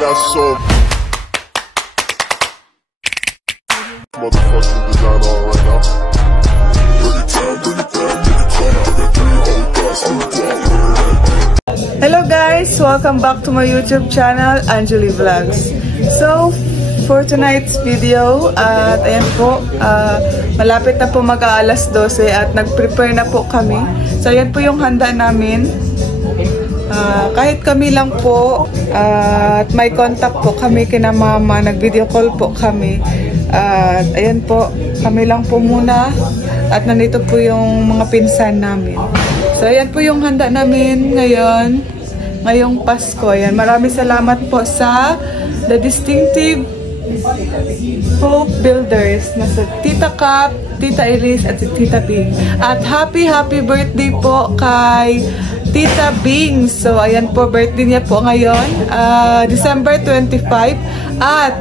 got so motherfucking design on right now. Hello guys! Welcome back to my YouTube channel, Anjali Vlogs. So, for tonight's video, at ayan po, malapit na po mag-aalas 12 at nag-prepare na po kami. So, ayan po yung handa namin. Kahit kami lang po, at may contact po kami kina mama, nag-video call po kami. At ayan po, kami lang po muna at nandito po yung mga pinsan namin. So, ayan po yung handa namin ngayong Pasko. Ayan, maraming salamat po sa The Distinctive Hope Builders na sa Tita Cap, Tita Elise at si Tita Bing. At happy birthday po kay Tita Bing. So, ayan po, birthday niya po ngayon, December 25. At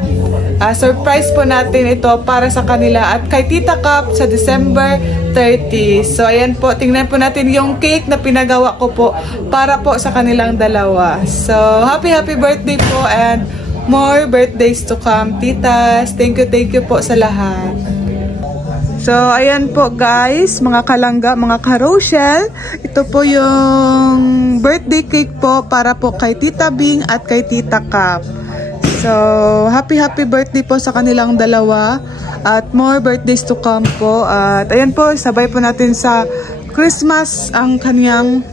surprise po natin ito para sa kanila at kay Tita Cap sa December 30. So, ayan po, tingnan po natin yung cake na pinagawa ko po para po sa kanilang dalawa. So, happy birthday po and more birthdays to come, titas. Thank you po sa lahat. So, ayan po guys, mga kalangga, mga ka-Rochelle. Ito po yung birthday cake po para po kay Tita Bing at kay Tita Cap. So, happy birthday po sa kanilang dalawa at more birthdays to come po. At ayan po, sabay po natin sa Christmas ang kanilang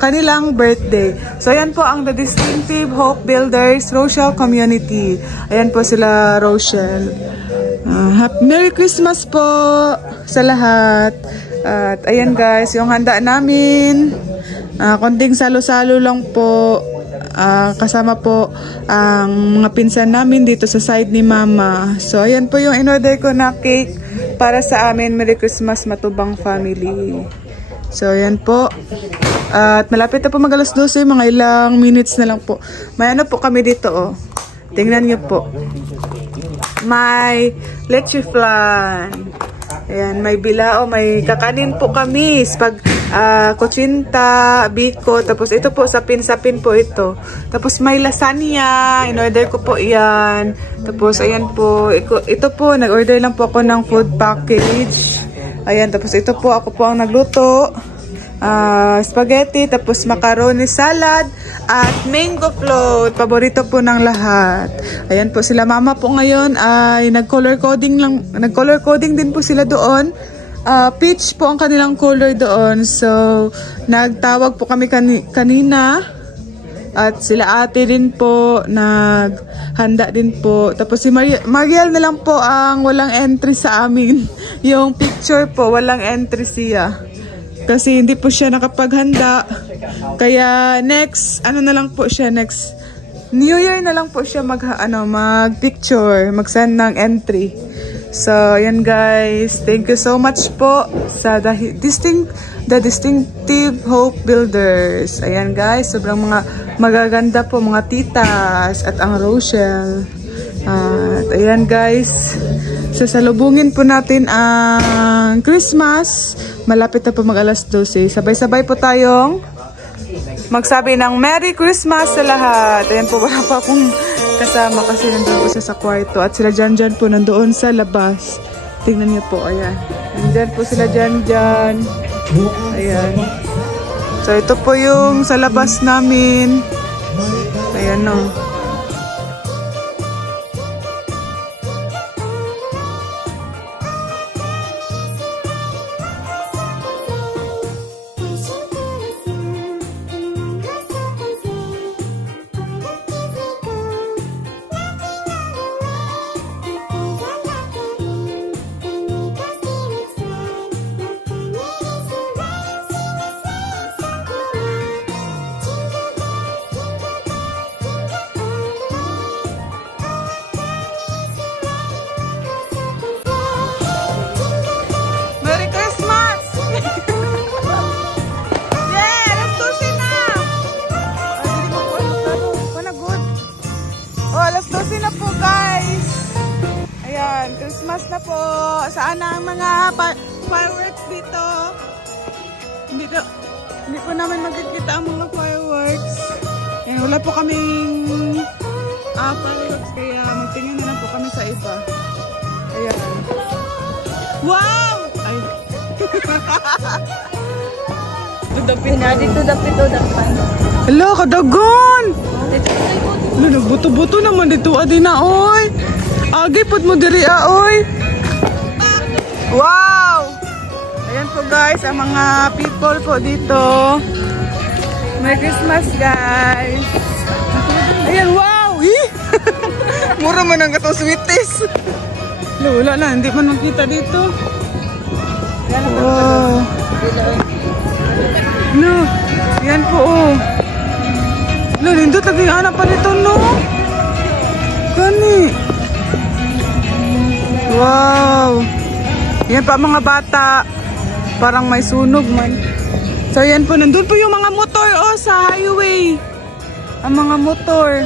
birthday. So, ayan po ang The Distinctive Hope Builders Rochelle Community. Ayan po sila, Rochelle. Merry Christmas po sa lahat. At ayan guys, yung handa namin. Konting salo-salo lang po. Kasama po ang mga pinsan namin dito sa side ni Mama. So, ayan po yung in-order ko na cake para sa amin. Merry Christmas, Matubang Family. So, ayan po. At malapit na po mag-alas 12, mga ilang minutes na lang po. May ano po kami dito, oh. Tingnan nyo po. May leche flan. Ayan, may bilao, may kakanin po kami. Pag kutsinta, biko, tapos ito po, sapin po ito. Tapos may lasagna, in-order ko po iyan. Tapos ayan po, ito po, nag-order lang po ako ng food package. Ayan, tapos ito po, ako po ang nagluto. Spaghetti, tapos macaroni salad at mango float, paborito po ng lahat. Ayan po sila mama po ngayon ay nag-color coding din po sila doon. Peach po ang kanilang color doon. So, nagtawag po kami kanina at sila ate din po naghanda din po. Tapos si Mariel na lang po ang walang entry sa amin. Yung picture po, walang entry siya. Kasi hindi po siya nakapaghanda. Kaya next New Year na lang po siya mag-picture, mag-send ng entry. So, ayan guys. Thank you so much po sa The Distinctive Hope Builders. Ayan guys, sobrang mga magaganda po mga titas at ang Rochelle. At ayan guys, sasalubungin po natin ang Christmas. Malapit na po mag-alas 12. Sabay-sabay po tayong magsabi ng Merry Christmas sa lahat. Ayan po, wala pa akong kasama kasi nandoon po siya sa kwarto. At sila Jan po nandoon sa labas. Tingnan niyo po, ayan. Nandyan po sila Jan. Ayan. So, ito po yung sa labas namin. Ayan no. Christmas na po. Saan na ang mga fireworks dito? Hindi po namin magkikita ang mga fireworks. Ayan, wala po kaming fireworks. Kaya magtingin na lang po kami sa iba. Ayan. Wow! Ay. Dito dapit o dapat. Hello, kadagon! Hello, nagbuto-buto naman dito. Adi na, oy! Agay, put mo diri, oy! Wow! Ayan po guys, ang mga people po dito. Merry Christmas guys! Ayan, wow! Mura man ang gato sweeties. Wala na, hindi man makita dito. Wow! No, yan po oh. No, nindot lagi anak pa nito no. Gani. Wow. Yan pa mga bata. Parang may sunog man. So yan po, nandun po yung mga motor oh sa highway. Ang mga motor.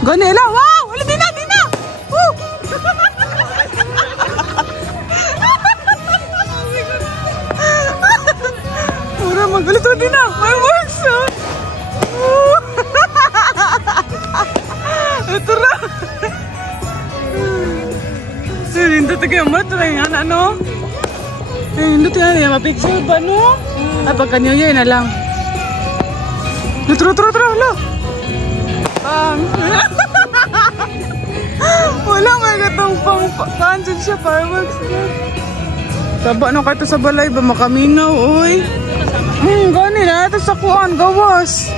Gani la, wow! Wala din na, din na. Woo! Magalit mo din na! Fireworks! Ito na! Hindi ito kayo matry nga na, no? Hindi ito nga mapicture ba, no? Ay, pagka New Year na lang. Tro, hala! Wala, may gatong pang-cancer siya, fireworks. Taba na kayo sa balay ba? Makaminaw, uy! Gani na, ito sa kuan, gawas.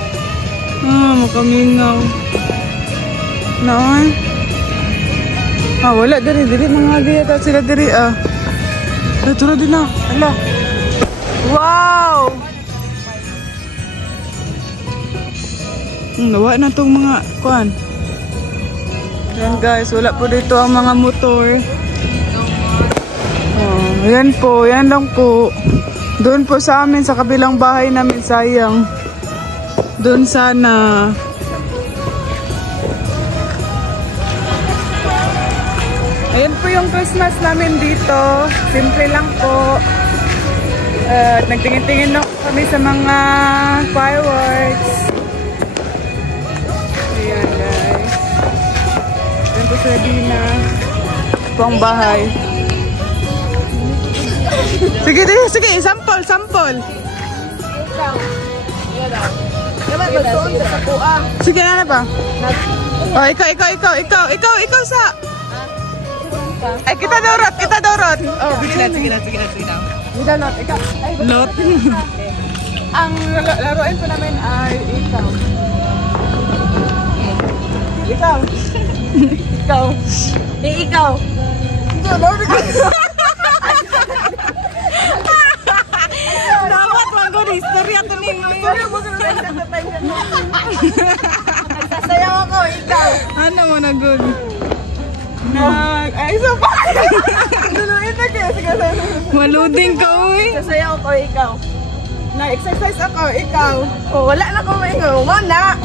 Makamingaw. Noon. Wala, diri mga diyata sila diri, Ito na din na, hala. Wow! Nawa na itong mga kuan. Yan guys, wala po dito ang mga motor. Yan po, yan lang po. Doon po sa amin, sa kabilang bahay namin, sayang. Doon sana. Ayan po yung Christmas namin dito. Simple lang po. Nagtingin-tingin lang kami sa mga fireworks. Ayan guys. Ayan po sa Dina. Po ang bahay. Sige, sample. Sige, ano ba? Oh, ikaw sa. Ay, kita dorot. Oh, sige na. Kita not, ikaw. Not. Ang laruin po namin ay ikaw. Ikaw. Dapat wag history ato ni Nagsasayaw ako, ikaw. Ano mo na good? Ay, isa pa. Duluin na kaya. Sige. Maluding ka, uy. Nagsasayaw ako, ikaw. Na-exercise ako, ikaw. Oh, wala na ko maingaw. Wala.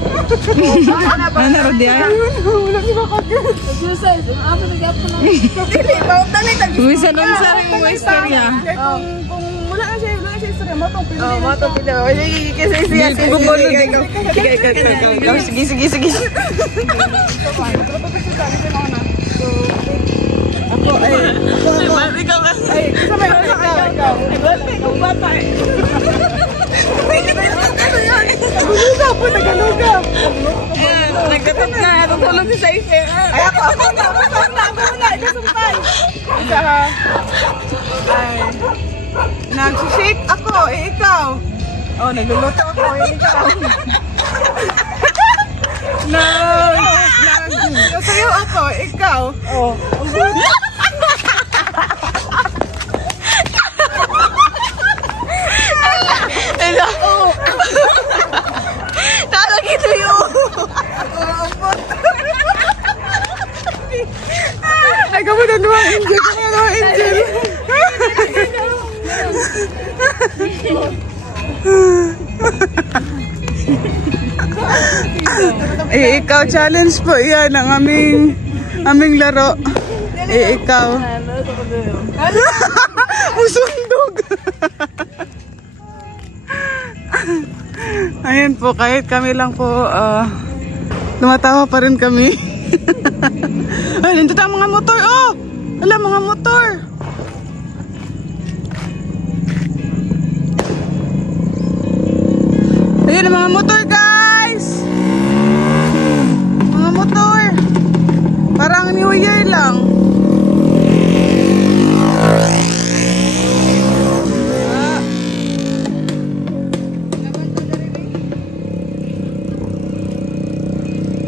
Ano ro di ay? Wala si bakit. Exercise. Ano nagyapon na. Dili, pautang ni tagi. Uy, sa mo istorya. Kung wala na siya istorya, matong pili. Oh, matong pili. Sige, siya. Sige. Ako ay. Ikaw kasi. Ay, sabay ikaw. Ikaw bata eh. Nagaluga po, nagaluga. Nagkatot na, tutulog si Saife. Ay, ako na. Ikasumpay. Ay, nagsishake ako, ikaw. Oh, nagluluto ako, ikaw. Nasayaw ako, ikaw. Oh. Nakakita yun. Ay, kamu na naman, Angel. Ikaw, challenge po yan ang aming laro. Ikaw. Musundog. Ayan po, kahit kami lang po Tumatawa pa rin kami. Ay, nandito ang mga motor. Oh! Wala, mga motor. Ayun ang mga motor, guys. Mga motor. Parang New Year lang.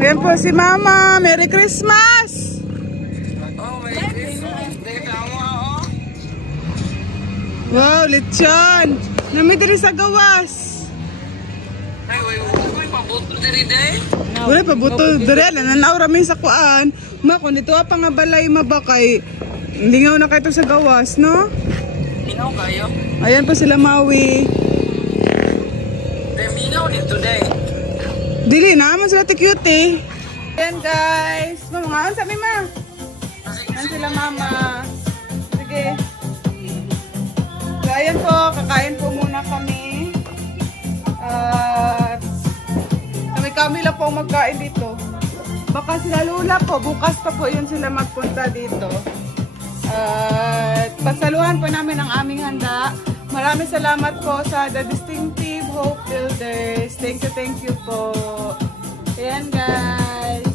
Ayan po si Mama. Merry Christmas! Oh, Merry Christmas! Wow, lechon! Namidiri sa gawas. Ay, uy, pabuto diri day. Wala pa buto. Dere, nananaw rami sa kuan. Ma, kung dito pa nga balay mabakay. Lingaw na kayo sa gawas, no? Minaw kayo? Ayan po sila Maui. Minaw dito day. Dili, naman sila ti-cute. Ayan guys. Mamangaon sa ma. Ayan sila Mama. Sige. So ayan po, kakain po muna kami. At kami lang po magkain dito. Baka sila Lula po, bukas pa po yun sila magpunta dito. At pasaluhan po namin ang aming handa. Maraming salamat po sa The Distinctive Hope Builders. Thank you po. Ayan guys.